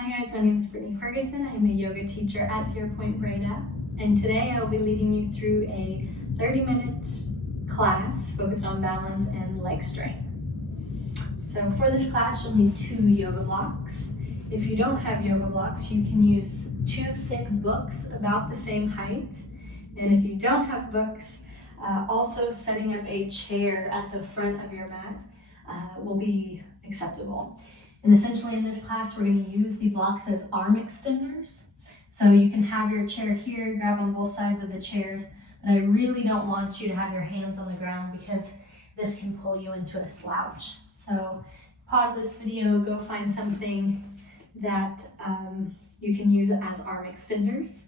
Hi guys, my name is Brittany Ferguson. I'm a yoga teacher at Zero Point Breda, and today I will be leading you through a 30-minute class focused on balance and leg strength. So for this class, you'll need 2 yoga blocks. If you don't have yoga blocks, you can use 2 thick books about the same height. And if you don't have books, also setting up a chair at the front of your mat will be acceptable. And essentially in this class, we're going to use the blocks as arm extenders. So you can have your chair here, grab on both sides of the chairs, but I really don't want you to have your hands on the ground because this can pull you into a slouch. So pause this video, go find something that you can use as arm extenders.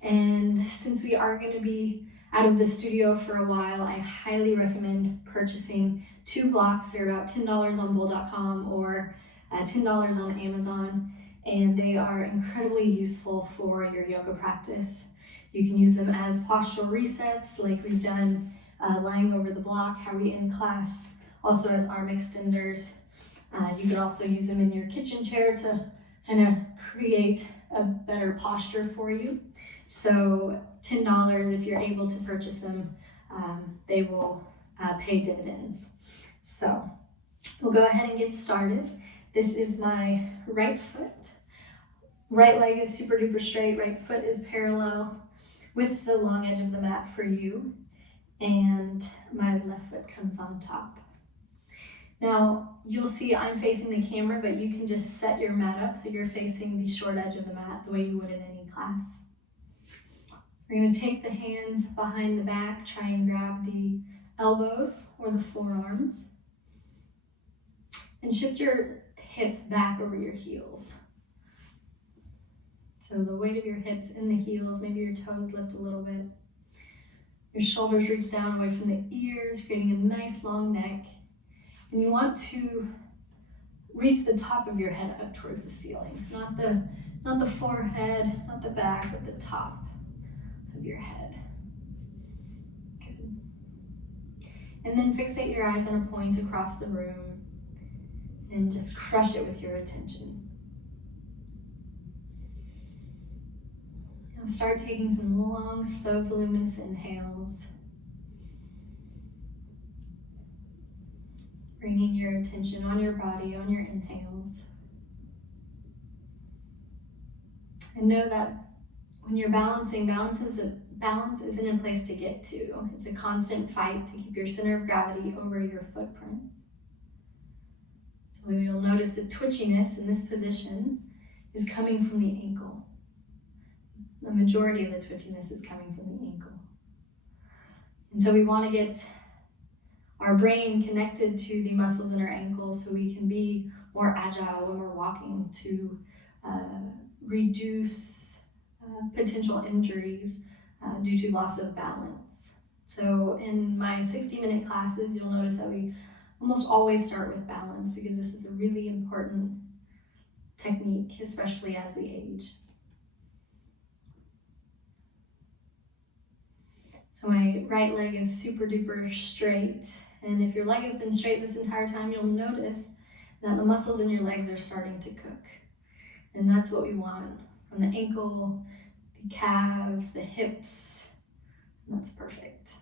And since we are going to be out of the studio for a while, I highly recommend purchasing 2 blocks. They're about $10 on Bull.com or $10 on Amazon, and they are incredibly useful for your yoga practice. You can use them as postural resets like we've done lying over the block, how we end class, also as arm extenders. You can also use them in your kitchen chair to kind of create a better posture for you. So $10, if you're able to purchase them, they will pay dividends. So we'll go ahead and get started. This is my right foot. Right leg is super duper straight. Right foot is parallel with the long edge of the mat for you. And my left foot comes on top. Now, you'll see I'm facing the camera, but you can just set your mat up so you're facing the short edge of the mat the way you would in any class. We're going to take the hands behind the back, try and grab the elbows or the forearms, and shift your hips back over your heels. So the weight of your hips in the heels, maybe your toes lift a little bit. Your shoulders reach down away from the ears, creating a nice long neck. And you want to reach the top of your head up towards the ceiling. So not the forehead, not the back, but the top of your head. Good. And then fixate your eyes on a point across the room and just crush it with your attention. Now start taking some long, slow, voluminous inhales. Bringing your attention on your body, on your inhales. And know that when you're balancing, balance isn't a place to get to. It's a constant fight to keep your center of gravity over your footprint. So you'll notice the twitchiness in this position is coming from the ankle. The majority of the twitchiness is coming from the ankle. And so we want to get our brain connected to the muscles in our ankles so we can be more agile when we're walking to reduce potential injuries due to loss of balance. So in my 60-minute classes, you'll notice that we almost always start with balance because this is a really important technique, especially as we age. So my right leg is super duper straight. And if your leg has been straight this entire time, you'll notice that the muscles in your legs are starting to cook. And that's what we want from the ankle, the calves, the hips. And that's perfect.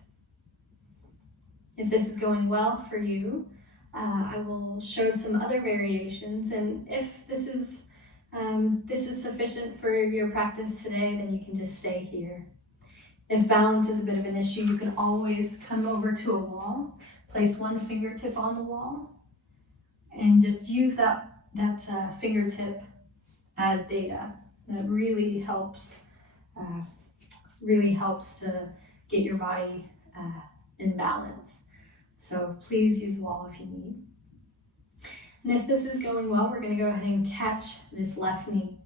If this is going well for you, I will show some other variations. And if this is sufficient for your practice today, then you can just stay here. If balance is a bit of an issue, you can always come over to a wall, place one fingertip on the wall, and just use that fingertip as data. That really helps to get your body in balance. So please use the wall if you need. And if this is going well, we're going to go ahead and catch this left knee.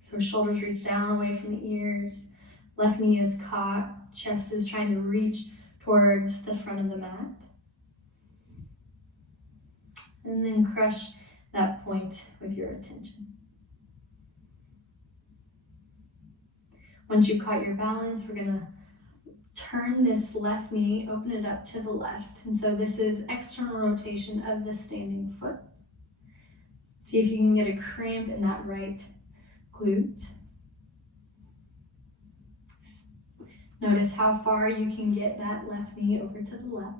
So shoulders reach down away from the ears. Left knee is caught, chest is trying to reach towards the front of the mat. And then crush that point with your attention. Once you've caught your balance, we're going to turn this left knee, open it up to the left. And so this is external rotation of the standing foot. See if you can get a cramp in that right glute. Notice how far you can get that left knee over to the left.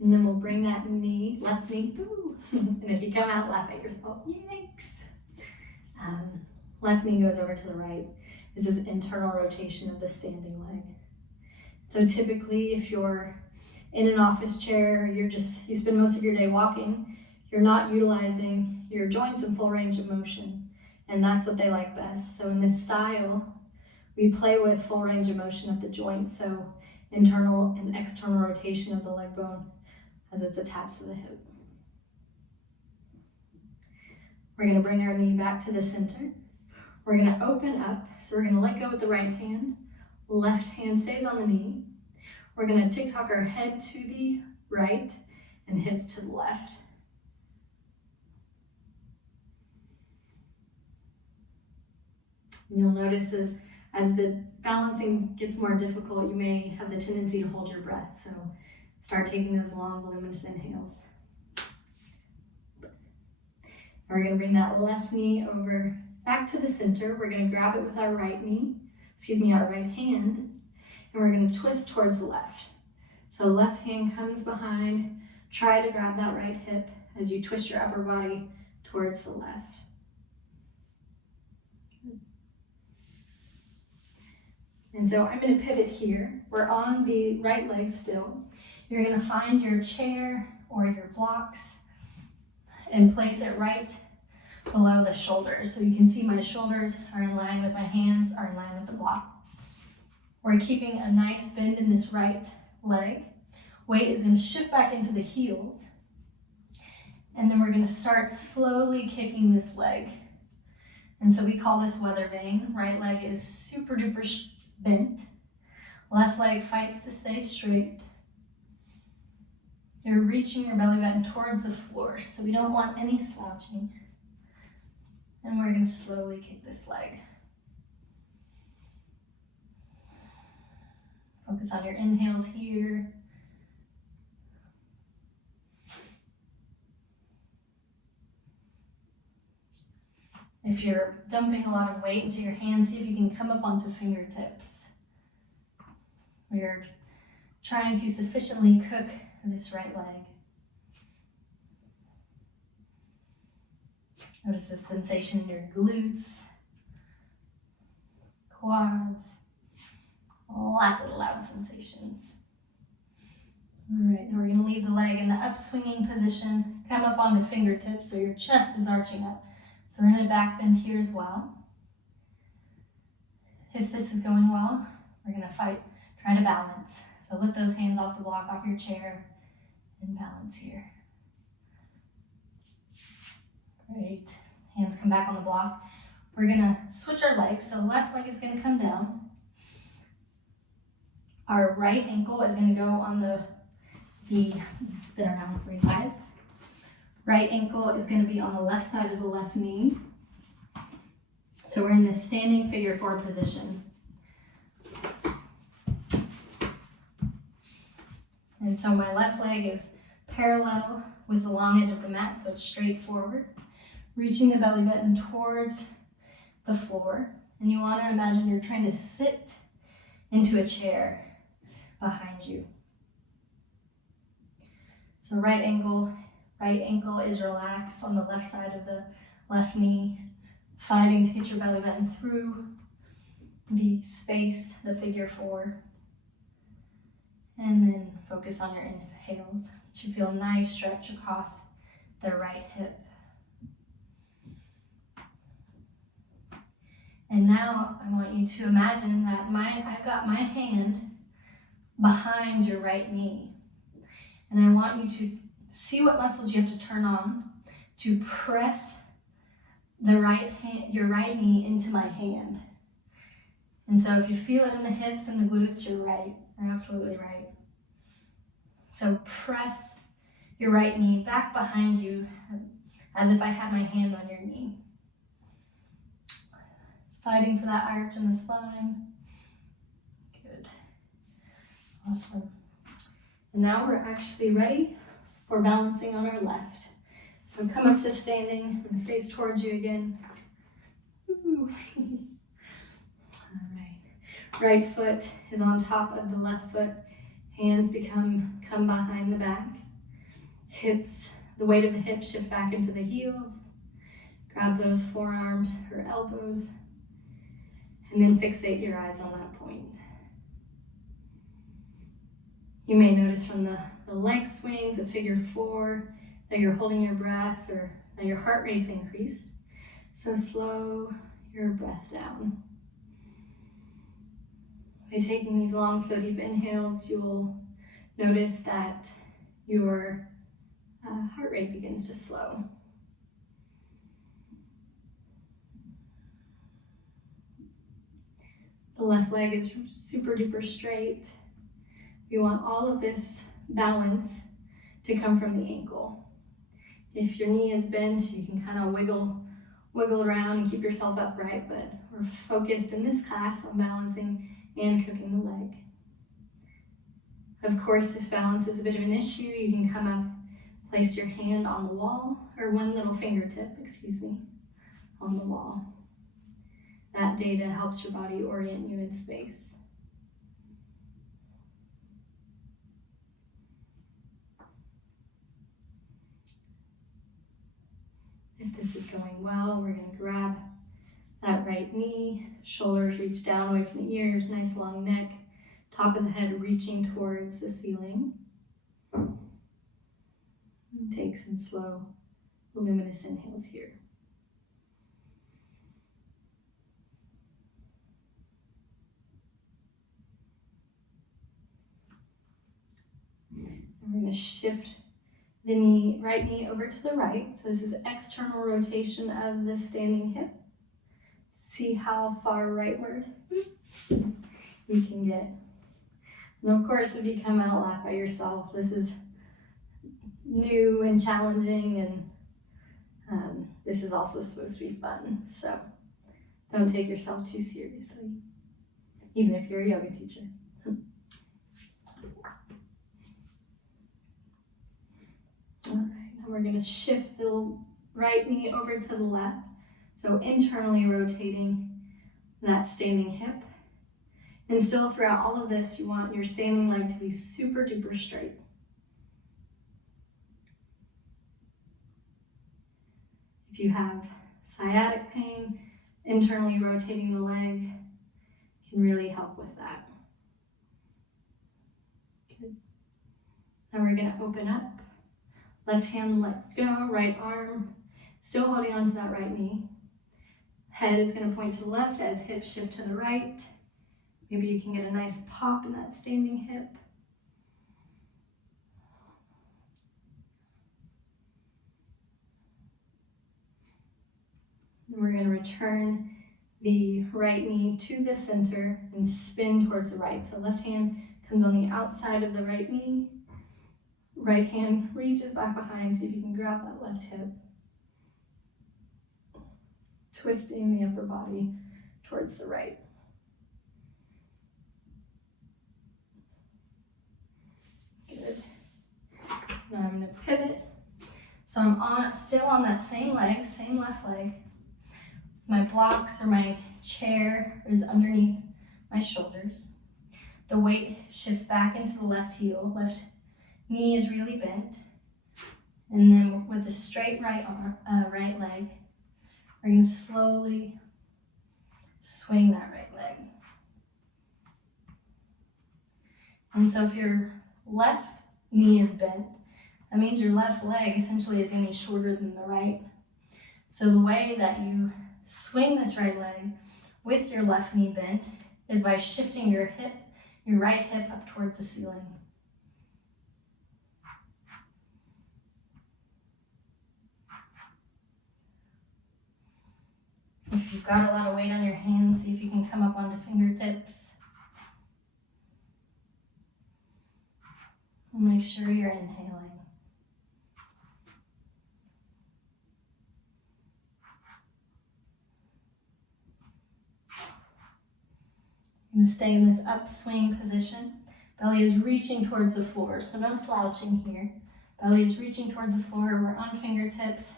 And then we'll bring that knee, left knee, ooh. And if you come out, laugh at yourself, yikes. Left knee goes over to the right. This is internal rotation of the standing leg. So typically if you're in an office chair, you spend most of your day walking, you're not utilizing your joints in full range of motion. And that's what they like best. So in this style, we play with full range of motion of the joint. So internal and external rotation of the leg bone as it's attached to the hip. We're gonna bring our knee back to the center. We're gonna open up, so we're gonna let go with the right hand. Left hand stays on the knee. We're gonna tick-tock our head to the right and hips to the left. And you'll notice as the balancing gets more difficult, you may have the tendency to hold your breath. So start taking those long, voluminous inhales. And we're gonna bring that left knee over back to the center. We're gonna grab it with our right hand, and we're gonna twist towards the left. So left hand comes behind, try to grab that right hip as you twist your upper body towards the left. And so I'm gonna pivot here. We're on the right leg still. You're gonna find your chair or your blocks and place it right below the shoulders. So you can see my shoulders are in line with my hands, are in line with the block. We're keeping a nice bend in this right leg. Weight is gonna shift back into the heels. And then we're gonna start slowly kicking this leg. And so we call this weather vane. Right leg is super duper bent. Left leg fights to stay straight. You're reaching your belly button towards the floor, so we don't want any slouching. And we're gonna slowly kick this leg. Focus on your inhales here. If you're dumping a lot of weight into your hands, see if you can come up onto fingertips. We're trying to sufficiently cook this right leg. Notice the sensation in your glutes, quads, lots of loud sensations. All right, now we're gonna leave the leg in the upswinging position, come up onto fingertips so your chest is arching up. So we're in a back bend here as well. If this is going well, we're gonna try to balance. So lift those hands off the block, off your chair, and balance here. Great. Hands come back on the block. We're gonna switch our legs. So left leg is gonna come down. Our right ankle is gonna go on the spin around for you guys. Right ankle is gonna be on the left side of the left knee. So we're in this standing figure 4 position. And so my left leg is parallel with the long edge of the mat, so it's straight forward, reaching the belly button towards the floor. And you want to imagine you're trying to sit into a chair behind you. So right ankle is relaxed on the left side of the left knee, fighting to get your belly button through the space, the figure 4. And then focus on your inhales. You should feel a nice stretch across the right hip. And now I want you to imagine that I've got my hand behind your right knee. And I want you to see what muscles you have to turn on to press your right knee into my hand. And so if you feel it in the hips and the glutes, you're right. You're absolutely right. So press your right knee back behind you as if I had my hand on your knee. Fighting for that arch in the spine. Good. Awesome. And now we're actually ready for balancing on our left. So come up to standing, I'm gonna face towards you again. Ooh. All right. Right foot is on top of the left foot. Hands come behind the back. Hips, the weight of the hips shift back into the heels. Grab those forearms or elbows, and then fixate your eyes on that point. You may notice from the leg swings at figure 4 that you're holding your breath or that your heart rate's increased. So slow your breath down. By taking these long, slow, deep inhales, you'll notice that your heart rate begins to slow. The left leg is super duper straight. We want all of this balance to come from the ankle. If your knee is bent, you can kind of wiggle around and keep yourself upright, but we're focused in this class on balancing and cooking the leg. Of course, if balance is a bit of an issue, you can come up, place your hand on the wall, or one little fingertip, on the wall. That data helps your body orient you in space. If this is going well, we're going to grab that right knee, shoulders reach down away from the ears, nice long neck, top of the head reaching towards the ceiling. And take some slow, luminous inhales here. And we're going to shift the right knee over to the right. So this is external rotation of the standing hip. See how far rightward you can get. And of course, if you come out, laugh at yourself. This is new and challenging, and this is also supposed to be fun. So don't take yourself too seriously, even if you're a yoga teacher. All right, now we're going to shift the right knee over to the left. So internally rotating that standing hip. And still throughout all of this, you want your standing leg to be super duper straight. If you have sciatic pain, internally rotating the leg can really help with that. Good. Now we're going to open up. Left hand lets go, right arm still holding onto that right knee. Head is going to point to the left as hips shift to the right. Maybe you can get a nice pop in that standing hip. And we're going to return the right knee to the center and spin towards the right. So left hand comes on the outside of the right knee. Right hand reaches back behind, see if you can grab that left hip. Twisting the upper body towards the right. Good. Now I'm going to pivot. So I'm still on that same leg, same left leg. My blocks or my chair is underneath my shoulders. The weight shifts back into the left heel. Left knee is really bent. And then with the straight right leg, we're going to slowly swing that right leg. And so if your left knee is bent, that means your left leg essentially is going to be shorter than the right. So the way that you swing this right leg with your left knee bent is by shifting your right hip up towards the ceiling. If you've got a lot of weight on your hands, see if you can come up onto fingertips. And make sure you're inhaling. I'm going to stay in this upswing position, Belly is reaching towards the floor, so no slouching here. Belly is reaching towards the floor. We're on fingertips.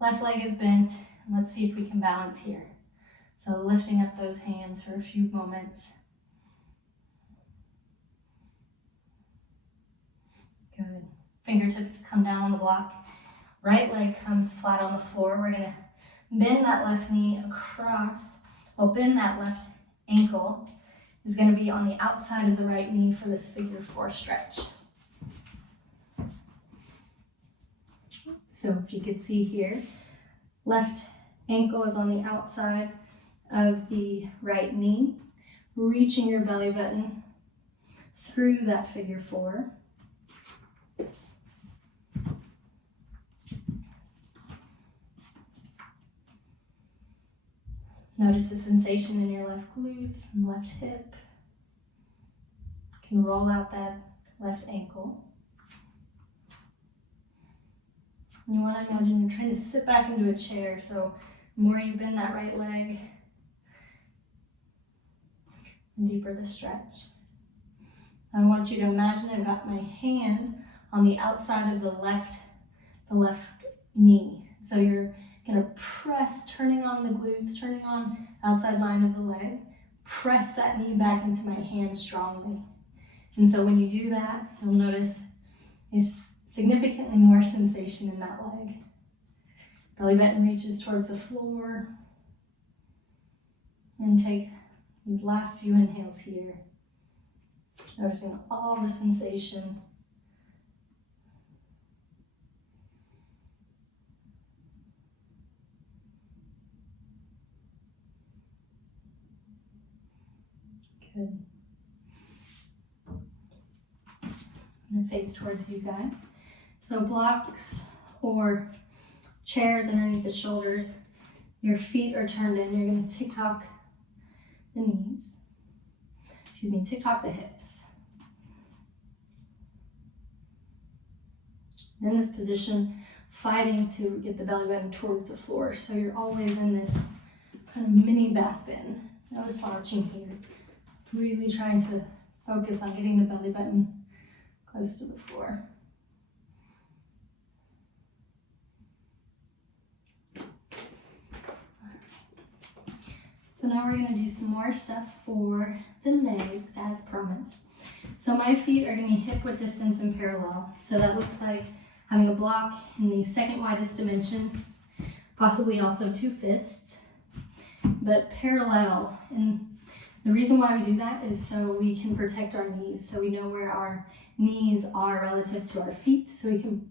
Left leg is bent. And let's see if we can balance here. So lifting up those hands for a few moments. Good. Fingertips come down on the block. Right leg comes flat on the floor. We're gonna bend that left knee across. Well, bend that left ankle is gonna be on the outside of the right knee for this figure 4 stretch. So if you could see here, left ankle is on the outside of the right knee, reaching your belly button through that figure 4. Notice the sensation in your left glutes and left hip. You can roll out that left ankle. You want to imagine you're trying to sit back into a chair, so the more you bend that right leg, the deeper the stretch. I want you to imagine I've got my hand on the outside of the left knee. So you're going to press, turning on the glutes, turning on outside line of the leg, press that knee back into my hand strongly. And so when you do that, you'll notice is significantly more sensation in that leg. Belly button reaches towards the floor. And take these last few inhales here. Noticing all the sensation. Good. I'm going to face towards you guys. So blocks or chairs underneath the shoulders. Your feet are turned in. You're going to tick-tock the knees. Tick-tock the hips. In this position, fighting to get the belly button towards the floor. So you're always in this kind of mini back bend. No slouching here. Really trying to focus on getting the belly button close to the floor. So now we're going to do some more stuff for the legs as promised. So my feet are going to be hip width distance and parallel. So that looks like having a block in the second widest dimension, possibly also 2 fists, but parallel. And the reason why we do that is so we can protect our knees, so we know where our knees are relative to our feet, so we can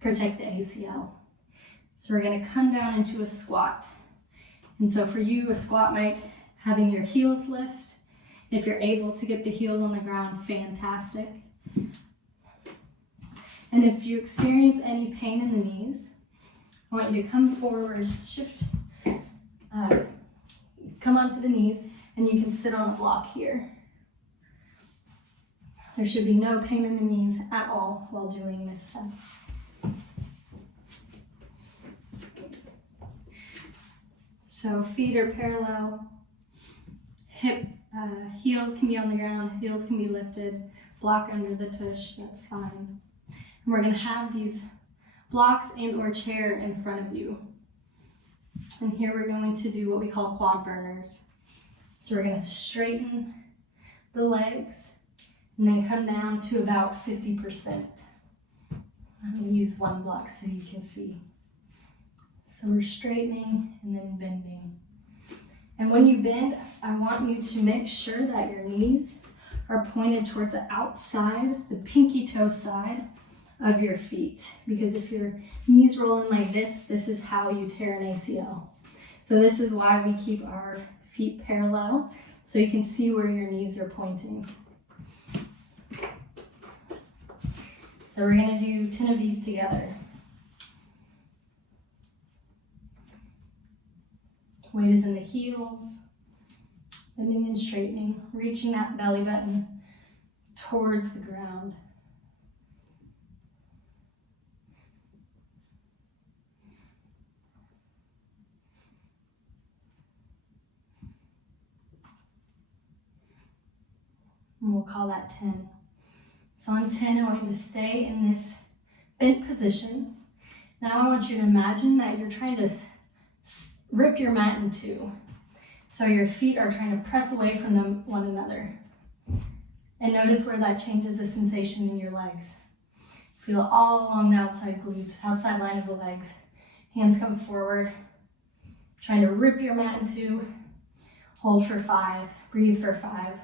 protect the ACL. So we're going to come down into a squat. And so for you, a squat might having your heels lift. If you're able to get the heels on the ground, fantastic. And if you experience any pain in the knees, I want you to come forward, shift, come onto the knees, and you can sit on a block here. There should be no pain in the knees at all while doing this stuff. So feet are parallel, heels can be on the ground, heels can be lifted, block under the tush, that's fine. And we're gonna have these blocks and or chair in front of you. And here we're going to do what we call quad burners. So we're gonna straighten the legs and then come down to about 50%. I'm gonna use one block so you can see. So we're straightening and then bending. And when you bend, I want you to make sure that your knees are pointed towards the outside, the pinky toe side of your feet. Because if your knees roll in like this is how you tear an ACL. So this is why we keep our feet parallel, so you can see where your knees are pointing. So we're gonna do 10 of these together. Weight is in the heels, bending and straightening, reaching that belly button towards the ground. and we'll call that 10. So on 10, I want you to stay in this bent position. Now I want you to imagine that you're trying to rip your mat in two. So your feet are trying to press away from one another. And notice where that changes the sensation in your legs. Feel all along the outside glutes, outside line of the legs. Hands come forward. Trying to rip your mat in two. Hold for 5. Breathe for 5.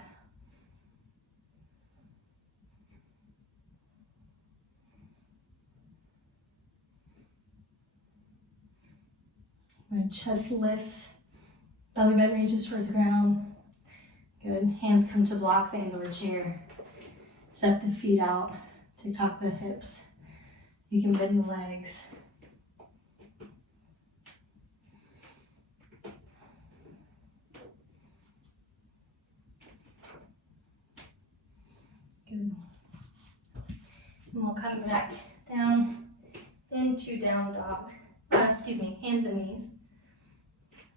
When chest lifts, belly button reaches towards the ground. Good. Hands come to blocks and or chair. Step the feet out. TikTok the hips. You can bend the legs. Good. And we'll come back down into down dog. Hands and knees.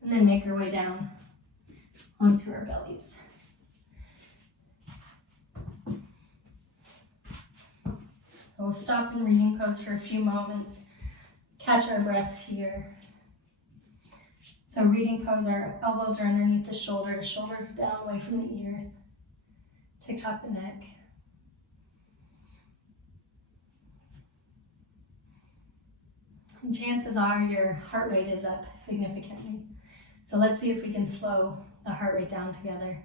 And then make our way down onto our bellies. So we'll stop in reading pose for a few moments. Catch our breaths here. So reading pose, our elbows are underneath the shoulders down away from the ear. TikTok the neck. And chances are your heart rate is up significantly. So let's see if we can slow the heart rate down together.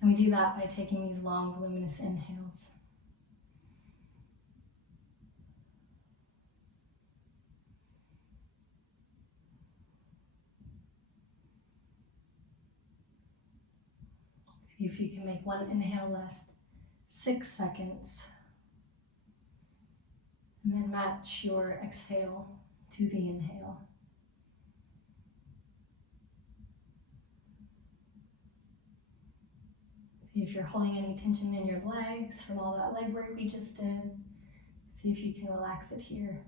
And we do that by taking these long, voluminous inhales. See if you can make one inhale last 6 seconds. And then match your exhale to the inhale. See if you're holding any tension in your legs from all that leg work we just did. See if you can relax it here.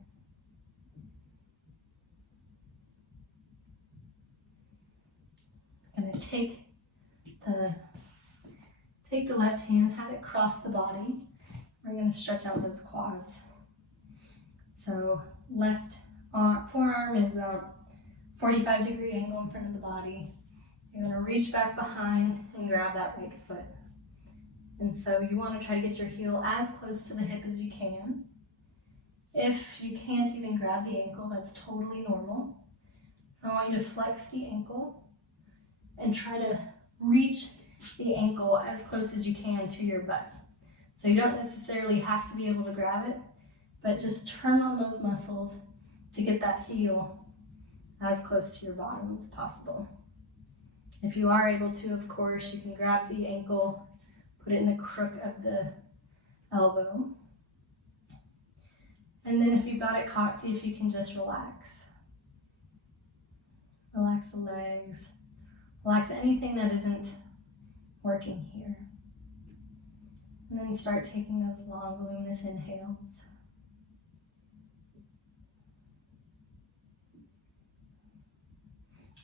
I'm going to take the left hand, have it cross the body. We're going to stretch out those quads. So left forearm is about 45-degree angle in front of the body. You're going to reach back behind and grab that right foot. And so you want to try to get your heel as close to the hip as you can. If you can't even grab the ankle, that's totally normal. I want you to flex the ankle and try to reach the ankle as close as you can to your butt. So you don't necessarily have to be able to grab it, but just turn on those muscles to get that heel as close to your bottom as possible. If you are able to, of course, you can grab the ankle, put it in the crook of the elbow. And then if you've got it caught, see if you can just relax. Relax the legs. Relax anything that isn't working here. And then start taking those long, voluminous inhales.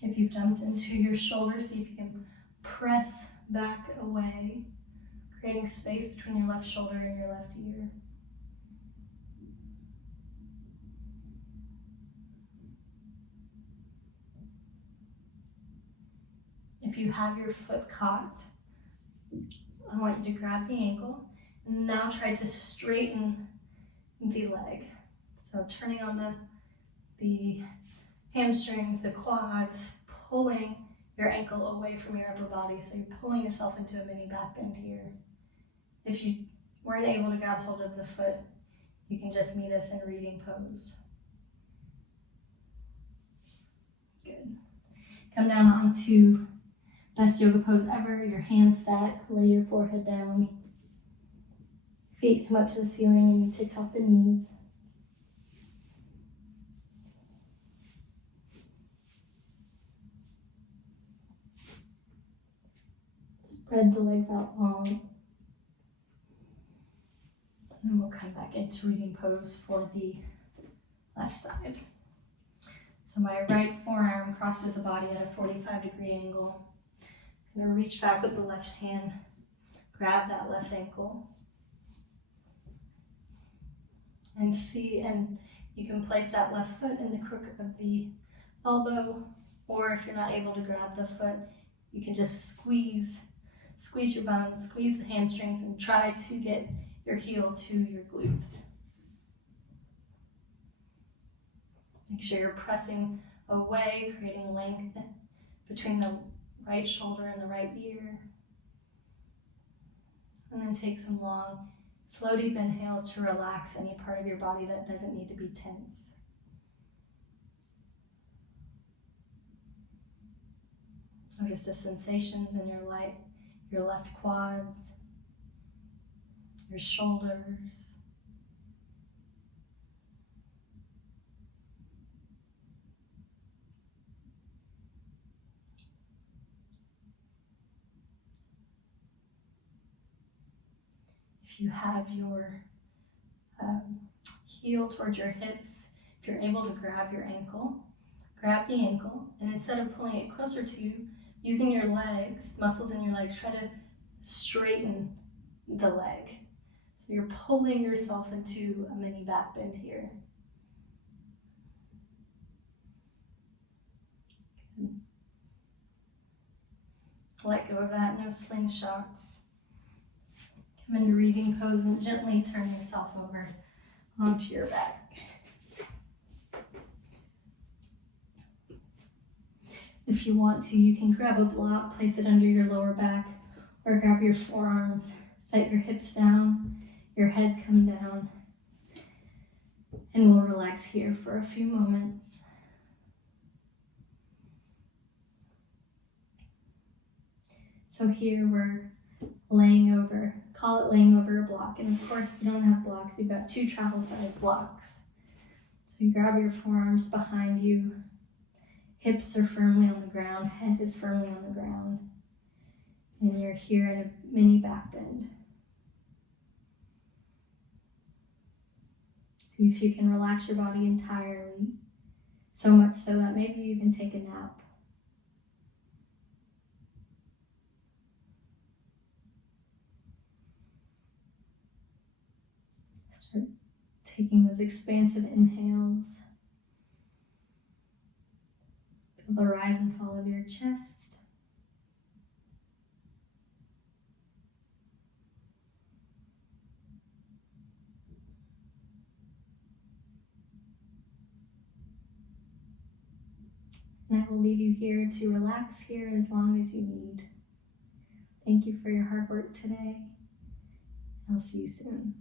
If you've jumped into your shoulders, see if you can press back away, creating space between your left shoulder and your left ear. If you have your foot caught, I want you to grab the ankle and now try to straighten the leg. So turning on the hamstrings, the quads, pulling your ankle away from your upper body. So you're pulling yourself into a mini back bend here. If you weren't able to grab hold of the foot, you can just meet us in reading pose. Good. Come down onto best yoga pose ever. Your hands stack, lay your forehead down. Feet come up to the ceiling and you TikTok the knees. Spread the legs out long. And then we'll come back into reading pose for the left side. So my right forearm crosses the body at a 45-degree angle. I'm going to reach back with the left hand, grab that left ankle and you can place that left foot in the crook of the elbow, or if you're not able to grab the foot, you can just squeeze your bones, squeeze the hamstrings, and try to get your heel to your glutes. Make sure you're pressing away, creating length between the right shoulder and the right ear. And then take some long, slow, deep inhales to relax any part of your body that doesn't need to be tense. Notice the sensations in your left quads, your shoulders. If you have your heel towards your hips, if you're able to grab your ankle, grab the ankle, and instead of pulling it closer to you, using your legs, muscles in your legs, try to straighten the leg. So you're pulling yourself into a mini back bend here. Good. Let go of that, no slingshots. Come into reading pose and gently turn yourself over onto your back. If you want to, you can grab a block, place it under your lower back, or grab your forearms, set your hips down, your head come down, and we'll relax here for a few moments. So here we're laying over, call it laying over a block. And of course, if you don't have blocks, you've got 2 travel size blocks. So you grab your forearms behind you, hips are firmly on the ground, head is firmly on the ground, and you're here in a mini back bend. See if you can relax your body entirely, so much so that maybe you even take a nap. Start taking those expansive inhales. Feel the rise and fall of your chest. And I will leave you here to relax here as long as you need. Thank you for your hard work today. I'll see you soon.